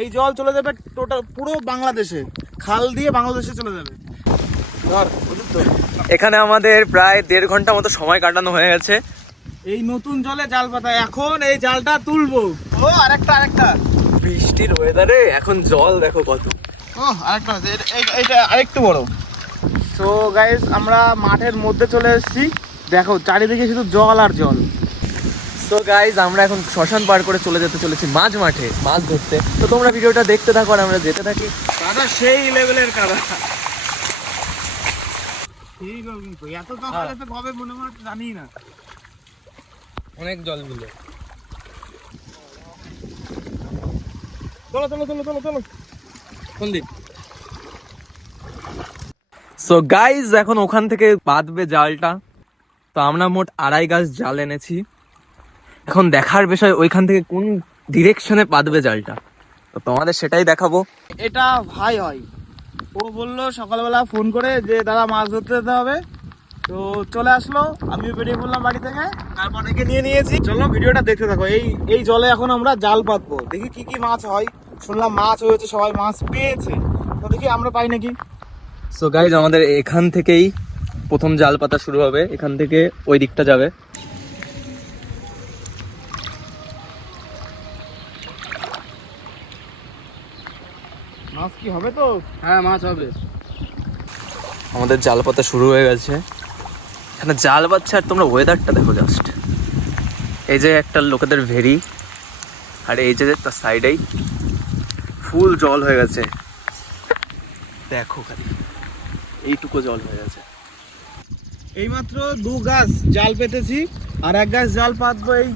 এই জল চলে যাবে টোটাল পুরো বাংলাদেশে। খাল দিয়ে বাংলাদেশে চলে যাবে। ধর এখানে আমাদের প্রায় দেড় ঘণ্টা মতো সময় কাটানো হয়ে গেছে। এই নতুন জলে জাল পাতা। এখন এই জালটা তুলবো। ও আরেকটা আরেকটা। বৃষ্টির ওয়েদারে এখন জল দেখো কত। ও আরেকটা এইটা আরেকটু বড়। সো গাইস আমরা মাঠের মধ্যে চলে এসেছি। দেখো চারিদিকে শুধু জল আর জল। তো গাইজ আমরা এখন শ্মশান পার করে চলে যেতে চলেছি মাঝ মাঠে মাছ ধরতে। তো তোমরা ভিডিওটা দেখতে থাকো আর আমরা যেতে থাকি। কাদা সেই লেভেলের কাদা। ঠিক আছে কিন্তু এত জল এত মনে মনে জানি না। অনেক জলগুলো চলো চলো চলো চলো চলো। কোন সো গাইজ এখন ওখান থেকে বাঁধবে জালটা। তো আমরা মোট আড়াই গাছ জাল এনেছি। এখন দেখার বিষয় ওইখান থেকে কোন ডিরেকশনে বাঁধবে জালটা? তো তোমাদের সেটাই দেখাবো। এটা ভাই হয়। ও বলল সকালবেলা ফোন করে যে দাদা মাছ ধরতে যেতে হবে। তো চলে আসলো। আমিও বেরিয়ে পড়লাম বাড়ি থেকে। তারপর একে নিয়ে নিয়েছি। চলো ভিডিওটা দেখতে থাকো। এই এই জলে এখন আমরা জাল পাতবো। দেখি কি কি মাছ হয়। শুনলাম মাছ হয়েছে সবাই মাছ পেয়েছে। তো দেখি আমরা পাই নাকি। সো গাইজ আমাদের এখান থেকেই প্রথম জাল পাতা শুরু হবে। এখান থেকে ওই দিকটা যাবে। মাছ কি হবে তো? হ্যাঁ মাছ হবে। আমাদের জাল পাতা শুরু হয়ে গেছে। এখানে জাল পাচ্ছে আর তোমরা ওয়েদারটা দেখো জাস্ট এই যে একটা লোকেদের ভেরি আর এই যে তার সাইডেই ফুল জল হয়ে গেছে। দেখো খালি এইটুকু জল হয়ে গেছে। এইমাত্র দু গাছ জাল পেতেছি আর এক গাছ জাল পাতবো এই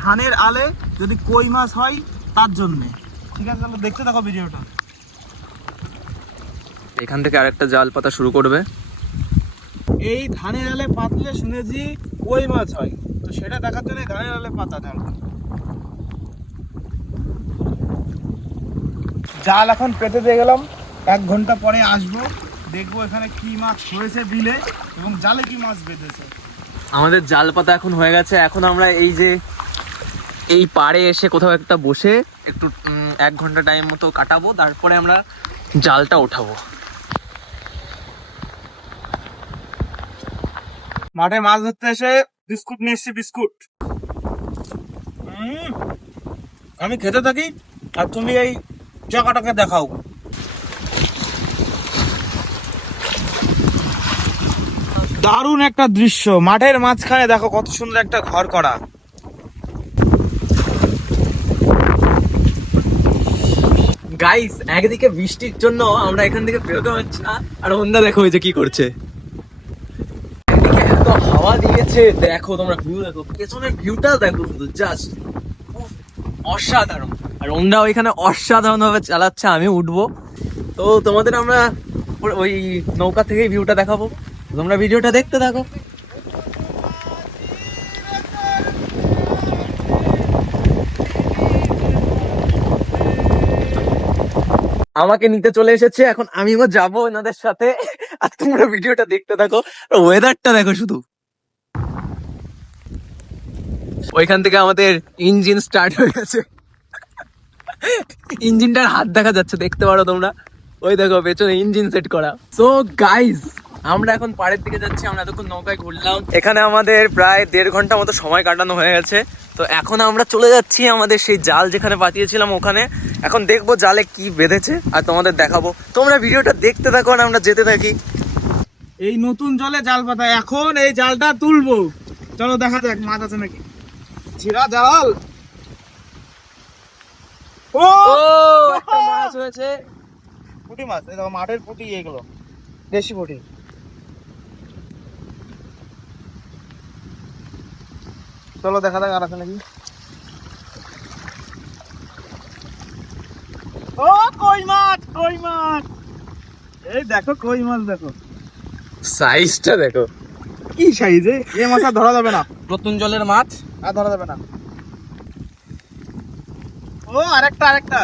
ধানের আলে যদি কই মাছ হয় তার জন্যে। ঠিক আছে তাহলে দেখতে থাকো ভিডিওটা। এখান থেকে আরেকটা জাল পাতা শুরু করবে। এই ধানের আলে পাতলে শুনেছি কই মাছ হয়। তো সেটা দেখার জন্য ধানের আলে পাতা জাল জাল এখন পেতে দিয়ে গেলাম। এক ঘণ্টা পরে আসব। দেখব এখানে কি মাছ হয়েছে বিলে এবং জালে কি মাছ বেঁধেছে। আমাদের জাল পাতা এখন হয়ে গেছে। এখন আমরা এই যে এই পাড়ে এসে কোথাও একটা বসে একটু এক ঘণ্টা টাইম মতো কাটাবো। তারপরে আমরা জালটা ওঠাবো। মাঠে মাছ ধরতে এসে বিস্কুট নিয়ে এসছি, বিস্কুট। আমি খেতে থাকি, আর তুমি এই জায়গাটাকে দেখাও। দারুণ একটা দৃশ্য। মাঠের মাঝখানে দেখো কত সুন্দর একটা ঘর করা। গাইস একদিকে বৃষ্টির জন্য আমরা এখান থেকে বেরোতে পারছি না, আর অন্ধা দেখো ওই যে কি করছে। হাওয়া দিয়েছে। দেখো তোমরা ভিউ দেখো পেছনের ভিউটা দেখো শুধু জাস্ট অসাধারণ। আর অন্ধা ওইখানে অসাধারণ ভাবে চালাচ্ছে, আমি উঠবো। তো তোমাদের আমরা ওই নৌকা থেকেই ভিউটা দেখাবো। তোমরা ভিডিওটা দেখতে থাকো। আমাকে নিতে চলে এসেছে, এখন আমিও যাব এনাদের সাথে। আর তোমরা ভিডিওটা দেখতে থাকো। ওয়েদারটা দেখো শুধু। ওইখান থেকে আমাদের ইঞ্জিন স্টার্ট হয়ে গেছে। ইঞ্জিনটার হাত দেখা যাচ্ছে, দেখতে পারো তোমরা। ওই দেখো, পেছনে ইঞ্জিন সেট করা। সো গাইজ আমরা এখন পাড়ের দিকে যাচ্ছি, আমরা এতক্ষণ নৌকায় ঘুরলাম। এখানে আমাদের প্রায় দেড় ঘণ্টা মতো সময় কাটানো হয়ে গেছে। তো এখন আমরা চলে যাচ্ছি আমাদের সেই জাল যেখানে পাতিয়েছিলাম ওখানে। এখন দেখব জালে কি বেঁধেছে, আর তোমাদের দেখাবো। তোমরা ভিডিওটা দেখতে থাকো আর আমরা যেতে থাকি। এই নতুন জলে জাল পাতা, এখন এই জালটা তুলবো। চলো দেখা যাক, মাছ আছে নাকি। ছিড়া জাল ও! ও একটা মাছ হয়েছে। পুঁটি মাছ এই দেখো মাঠের পুঁটি এগুলো। দেশি পুঁটি। চলো দেখা যাক আর আছে নাকি। ও কই মাছ কই মাছ। এই দেখো কই মাছ দেখো। সাইজটা দেখো। কি সাইজে এ? মাছ ধরা যাবে না। নতুন জলের মাছ। আর ধরা যাবে না। ও আরেকটা আরেকটা।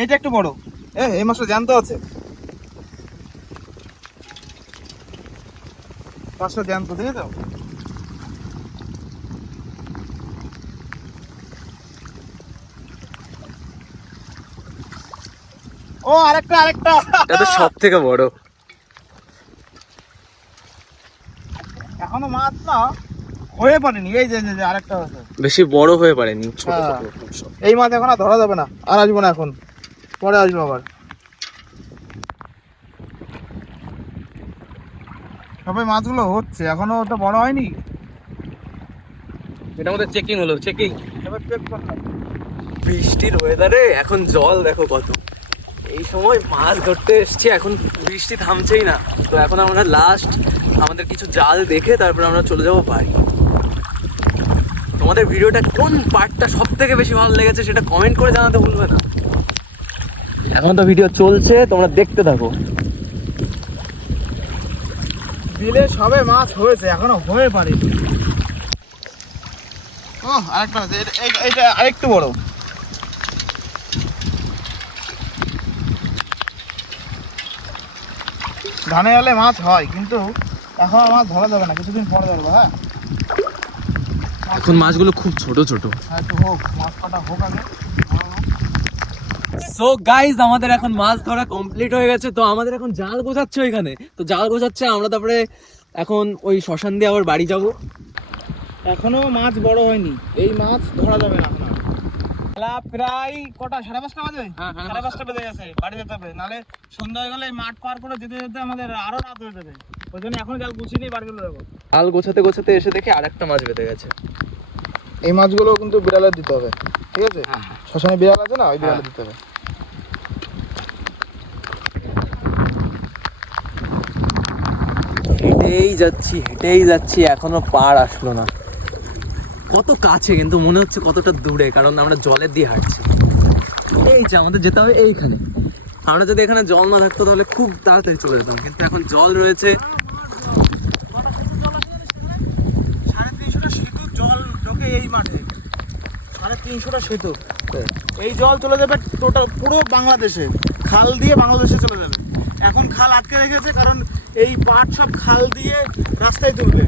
এইটা একটু বড়। এ এই মাছটা জ্যান্ত আছে। মাছটা জ্যান্ত দেখে তো ও আরেকটা আরেকটা। এটা তো সব থেকে বড়। এখনও মাছ না। হয়ে পারেনি এই যে আরেকটা আছে। বেশি বড় হয়ে পারেনি ছোট হ্যাঁ। ছোট এই মাছ এখন আর ধরা যাবে না আর আসব না এখন। পরে আসব আবার। সবাই মাছগুলো হচ্ছে এখনও তো বড় হয়নি? এটা আমাদের চেকিং হলো চেকিং এবার চেক করলাম। বৃষ্টির ওয়েদারে এখন জল দেখো কত। এই সময় মাছ ধরতে এসছি এখন বৃষ্টি থামছেই না। তো এখন আমরা লাস্ট আমাদের কিছু জাল দেখে তারপর আমরা চলে যাব বাড়ি। তোমাদের ভিডিওটা কোন পার্টটা সব থেকে বেশি ভালো লেগেছে সেটা কমেন্ট করে জানাতে ভুলবে না। এখন তো ভিডিও চলছে তোমরা দেখতে থাকো। বিলে সবে মাছ হয়েছে এখনও হয়ে পারেনি ও আরেকটা আছে এটা- আরেকটু বড়। ধানে হলে মাছ হয় কিন্তু এখন মাছ ধরা যাবে না কিছুদিন পরে ধরবো হ্যাঁ? এখন মাছগুলো খুব ছোট ছোট। সো গাইজ আমাদের এখন মাছ ধরা কমপ্লিট হয়ে গেছে। তো আমাদের এখন জাল গোছাচ্ছে ওইখানে। তো জাল গোছাচ্ছে আমরা তারপরে এখন ওই শ্মশান দিয়ে আবার বাড়ি যাব। এখনও মাছ বড় হয়নি। এই মাছ ধরা যাবে না আর। প্রায় কটা? সাড়ে পাঁচটা বাজে? হ্যাঁ, সাড়ে পাঁচটা। বেজে গেছে। বাড়ি যেতে হবে। নাহলে সন্ধ্যা হয়ে গেলে এই মাঠ পার করে যেতে যেতে আমাদের আরও রাত হয়ে যাবে। ওই জন্য এখন জাল গুছিয়ে নিয়ে বাড়ি চলে জাল গোছাতে গোছাতে এসে দেখি আরেকটা মাছ বেঁধে গেছে। এই মাছগুলো কিন্তু বিড়ালের দিতে হবে ঠিক আছে? হ্যাঁ, শ্মশানে বিড়াল আছে না ওই বিড়ালে হ্যাঁ। দিতে হবে। হেঁটেই যাচ্ছি হেঁটেই যাচ্ছি এখনও পার আসলো না। কত কাছে কিন্তু মনে হচ্ছে কতটা দূরে কারণ আমরা জলের দিয়ে হাঁটছি। এই যে আমাদের যেতে হবে এইখানে। আমরা যদি এখানে জল না থাকতো তাহলে খুব তাড়াতাড়ি চলে যেতাম কিন্তু এখন জল রয়েছে সাড়ে তিনশোটা সেতু জল ঢোকে এই মাঠে সাড়ে তিনশোটা সেতু। এই জল চলে যাবে টোটাল পুরো বাংলাদেশে। খাল দিয়ে বাংলাদেশে চলে যাবে। এখন খাল আটকে রেখেছে কারণ এই পাট সব খাল দিয়ে রাস্তায় তুলবে।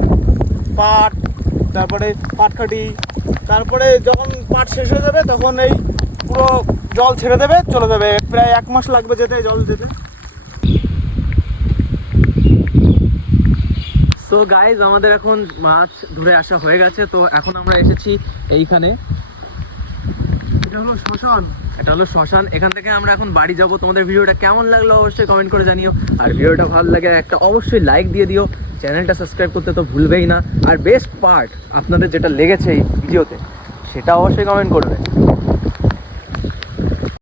পাট, তারপরে পাটকাঠি তারপরে যখন পাট শেষ হয়ে যাবে তখন এই পুরো জল ছেড়ে দেবে, চলে যাবে। প্রায় এক মাস লাগবে যেতে জল যেতে তো গাইজ আমাদের এখন মাছ ধরে আসা হয়ে গেছে। তো এখন আমরা এসেছি এইখানে। এটা হলো শ্মশান। এটা হলো শ্মশান। এখান থেকে আমরা এখন বাড়ি যাব। তোমাদের ভিডিওটা কেমন লাগল অবশ্যই কমেন্ট করে জানিও। আর ভিডিওটা ভালো লাগে একটা অবশ্যই লাইক দিয়ে দিও। চ্যানেলটা সাবস্ক্রাইব করতে তো ভুলবেই না। আর বেস্ট পার্ট আপনাদের যেটা লেগেছে এই ভিডিওতে, সেটা অবশ্যই কমেন্ট করবে।